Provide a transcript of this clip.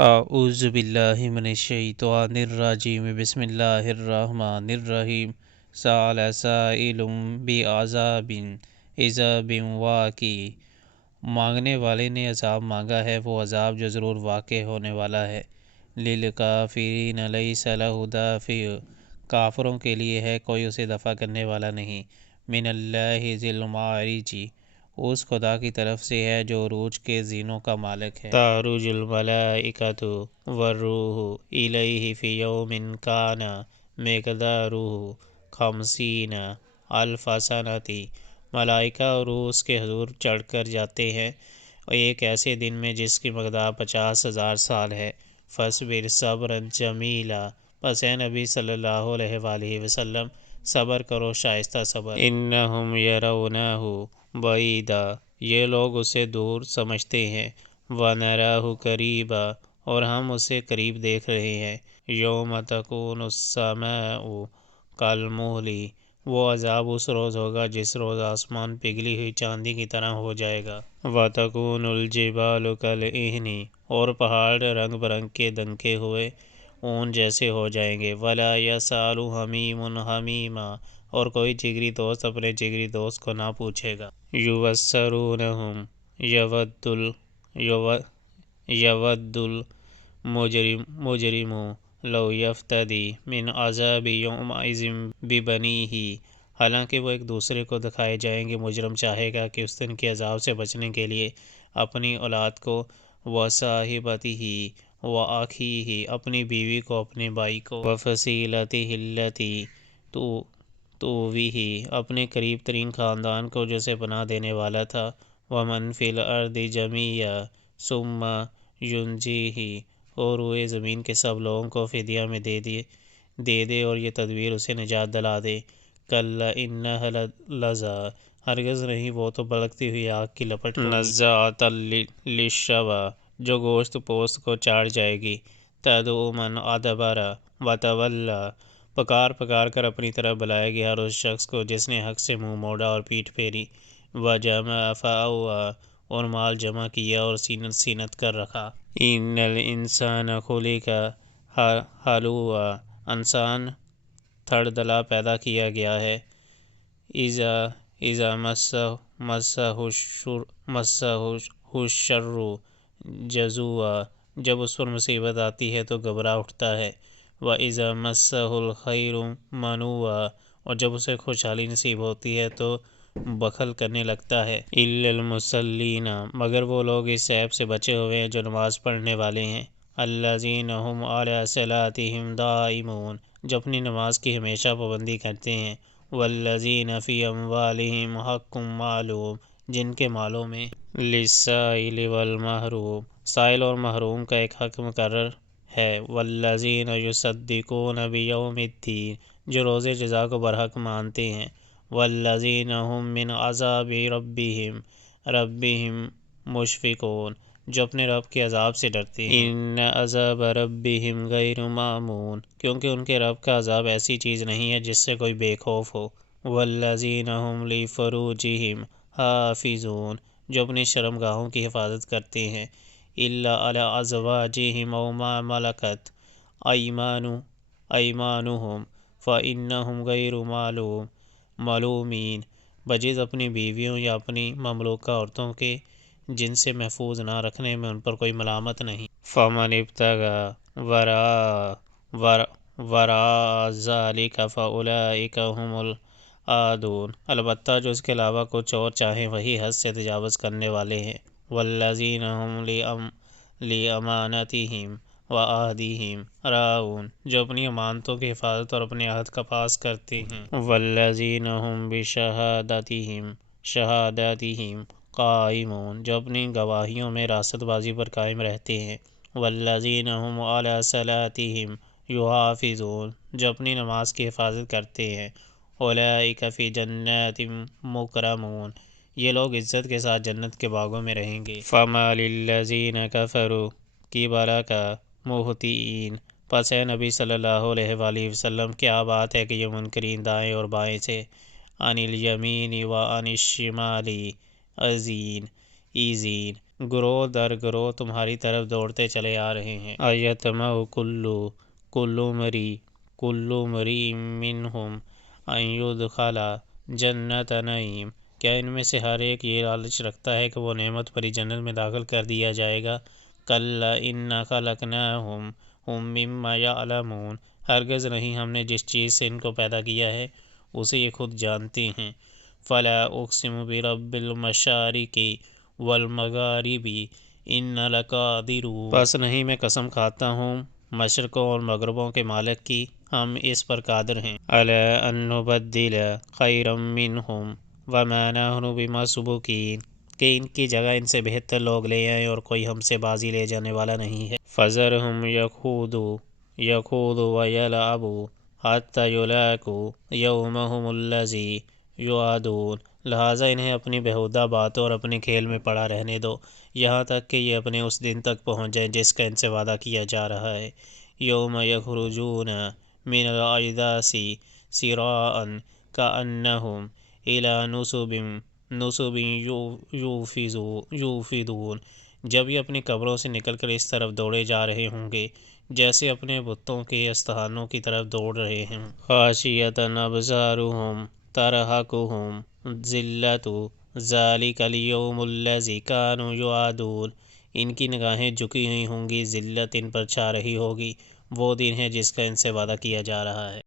اعوذ باللہ من الشیطان الرجیم بسم اللہ الرحمن الرحیم سأل سائل بعذاب عذاب واقع، مانگنے والے نے عذاب مانگا ہے، وہ عذاب جو ضرور واقع ہونے والا ہے۔ للکافرین لیس لہ دافع، کافروں کے لیے ہے کوئی اسے دفع کرنے والا نہیں۔ من اللہ ذی المعارج، اس خدا کی طرف سے ہے جو عروج کے زینوں کا مالک ہے۔ تعرج الملائکۃ والروح الیہ فی یوم کان مقدارہ 50 الف سنۃ، ملائکہ اور روح اس کے حضور چڑھ کر جاتے ہیں ایک ایسے دن میں جس کی مقدار 50,000 سال ہے۔ فاصبر صبرا جمیلا، پس اے نبی صلی اللہ علیہ وآلہ وسلم صبر کرو شائستہ صبر۔ انہم یرونہ بعیدا، یہ لوگ اسے دور سمجھتے ہیں۔ ونراہ قریبا، اور ہم اسے قریب دیکھ رہے ہیں۔ یوم تکون السماء کالمہل، وہ عذاب اس روز ہوگا جس روز آسمان پگھلی ہوئی چاندی کی طرح ہو جائے گا۔ وتکون الجبال کالعہن، اور پہاڑ رنگ برنگ کے دنکے ہوئے اون جیسے ہو جائیں گے۔ ولا یسأل حمیم حمیما، اور کوئی جگری دوست اپنے جگری دوست کو نہ پوچھے گا۔ یبصرونہم، یود المجرم لو یفتدی من عذاب یومئذ ببنیہ، حالانکہ وہ ایک دوسرے کو دکھائے جائیں گے، مجرم چاہے گا کہ اس دن کے عذاب سے بچنے کے لیے اپنی اولاد کو، وصاحبتہ واخیہ، اپنی بیوی کو، اپنے بھائی کو، وفصیلتہ التی تؤویہ، اپنے قریب ترین خاندان کو جو اسے پناہ دینے والا تھا۔ ومن فی الارض جمیعا ثم ینجیہ، اور روئے زمین کے سب لوگوں کو فدیہ میں دے دے اور یہ تدبیر اسے نجات دلا دے۔ کلا انہا لظی، ہرگز نہیں، وہ تو بھڑکتی ہوئی آگ کی لپٹ ہوگی۔ نزاعۃ للشوی، جو گوشت پوست کو چاٹ جائے گی۔ تدعو من ادبر وتولی، پکار پکار کر اپنی طرف بلائے گی ہر اس شخص کو جس نے حق سے منہ موڑا اور پیٹھ پھیری۔ وجمع فاوعی، اور مال جمع کیا اور سینت کر رکھا۔ ان الانسان خلق ہلوعا، انسان تھڑ دلا پیدا کیا گیا ہے۔ اذا مسہ الشر جزوعا، جب اس پر مصیبت آتی ہے تو گھبرا اٹھتا ہے۔ وَإِذَا مَسَّهُ الْخَيْرُ مَنُوعًا، اور جب اسے خوشحالی نصیب ہوتی ہے تو بخل کرنے لگتا ہے۔ إِلَّا الْمُصَلِّينَ، مگر وہ لوگ اس عیب سے بچے ہوئے ہیں جو نماز پڑھنے والے ہیں۔ الَّذِينَ هُمْ عَلَىٰ صَلَاتِهِمْ دَائِمُونَ، جو اپنی نماز کی ہمیشہ پابندی کرتے ہیں۔ وَالَّذِينَ فِي أَمْوَالِهِمْ حَقٌّ مَّعْلُومٌ، جن کے مالوں میں لِلسَّائِلِ وَالْمَحْرُومِ، سائل اور محروم کا ایک حق مقرر ہے۔ وَالَّذِينَ يُصَدِّقُونَ بِيَوْمِ الدِّينِ، جو روز جزا کو برحق مانتے ہیں۔ وَالَّذِينَ هُم مِّنْ عَذَابِ رَبِّهِمْ مُشْفِقُونَ، جو اپنے رب کے عذاب سے ڈرتے ہیں۔ إِنَّ عَذَابَ رَبِّهِمْ غَيْرُ مَأْمُونٍ، کیونکہ ان کے رب کا عذاب ایسی چیز نہیں ہے جس سے کوئی بے خوف ہو۔ وَالَّذِينَ هُمْ لِفُرُوجِهِمْ حَافِظُونَ، جو اپنی شرم گاہوں کی حفاظت کرتے ہیں۔ إِلَّا عَلَىٰ أَزْوَاجِهِمْ أَوْ مَا مَلَكَتْ أَيْمَانُهُمْ فَإِنَّهُمْ غَيْرُ مَلُومِينَ، بجز اپنی بیویوں یا اپنی مملوکہ عورتوں کے جن سے محفوظ نہ رکھنے میں ان پر کوئی ملامت نہیں۔ فَمَنِ ابْتَغَىٰ وَرَاءَ ذَٰلِكَ فَأُولَٰئِكَ هُمُ الْعَادُونَ، البتہ جو اس کے علاوہ کچھ اور چاہیں وہی حد سے تجاوز کرنے والے ہیں۔ وَالَّذِينَ هُمْ لِأَمَانَاتِهِمْ وَعَهْدِهِمْ رَاعُونَ، جو اپنی امانتوں کی حفاظت اور اپنے عہد کا پاس کرتے ہیں۔ وَالَّذِينَ هُمْ بِشَهَادَاتِهِمْ قَائِمُونَ، جو اپنی گواہیوں میں راست بازی پر قائم رہتے ہیں۔ وَالَّذِينَ هُمْ عَلَىٰ صَلَاتِهِمْ يُحَافِظُونَ، جو اپنی نماز کی حفاظت کرتے ہیں۔ أُولَٰئِكَ فِي جَنَّاتٍ مُّکرَمُونَ، یہ لوگ عزت کے ساتھ جنت کے باغوں میں رہیں گے۔ فَمَا لِلَّذِينَ كَفَرُوا قِبَلَكَ مُهْطِعِينَ، پس اے نبی صلی اللہ علیہ وآلہ وسلم کیا بات ہے کہ یہ منکرین دائیں اور بائیں سے عن الیمین و عن الشمال عزین، گروہ در گروہ تمہاری طرف دوڑتے چلے آ رہے ہیں۔ ایتمع کل مری منہم ان یدخل جنت نعیم، کیا ان میں سے ہر ایک یہ لالچ رکھتا ہے کہ وہ نعمت بھری جنت میں داخل کر دیا جائے گا؟ کلا انا خلقناہم مما یعلمون، ہرگز نہیں، ہم نے جس چیز سے ان کو پیدا کیا ہے اسے یہ خود جانتے ہیں۔ فلا اقسم برب المشارق والمغارب انا لقادرون، پس نہیں، میں قسم کھاتا ہوں مشرقوں اور مغربوں کے مالک کی، ہم اس پر قادر ہیں۔ علی ان نبدل خیرا منہم وما نحن بمسبوقین، کہ ان کی جگہ ان سے بہتر لوگ لے آئیں اور کوئی ہم سے بازی لے جانے والا نہیں ہے۔ فذرہم یخوضوا ویلعبوا حتی یلاقوا یومہم الذی یوعدون، لہٰذا انہیں اپنی بیہودہ باتوں اور اپنے کھیل میں پڑا رہنے دو یہاں تک کہ یہ اپنے اس دن تک پہنچ جائیں جس کا ان سے وعدہ کیا جا رہا ہے۔ یوم یخرجون من الاجداث سراعا کأنہم الی نصب یوفضون، جب یہ اپنی قبروں سے نکل کر اس طرف دوڑے جا رہے ہوں گے جیسے اپنے بتوں کے استہانوں کی طرف دوڑ رہے ہیں۔ خاشعۃ ابصارہم ترہقہم ذلۃ ذلک الیوم الذی کانوا یوعدون، ان کی نگاہیں جھکی ہوئی ہوں گی، ذلت ان پر چھا رہی ہوگی، وہ دن ہے جس کا ان سے وعدہ کیا جا رہا ہے۔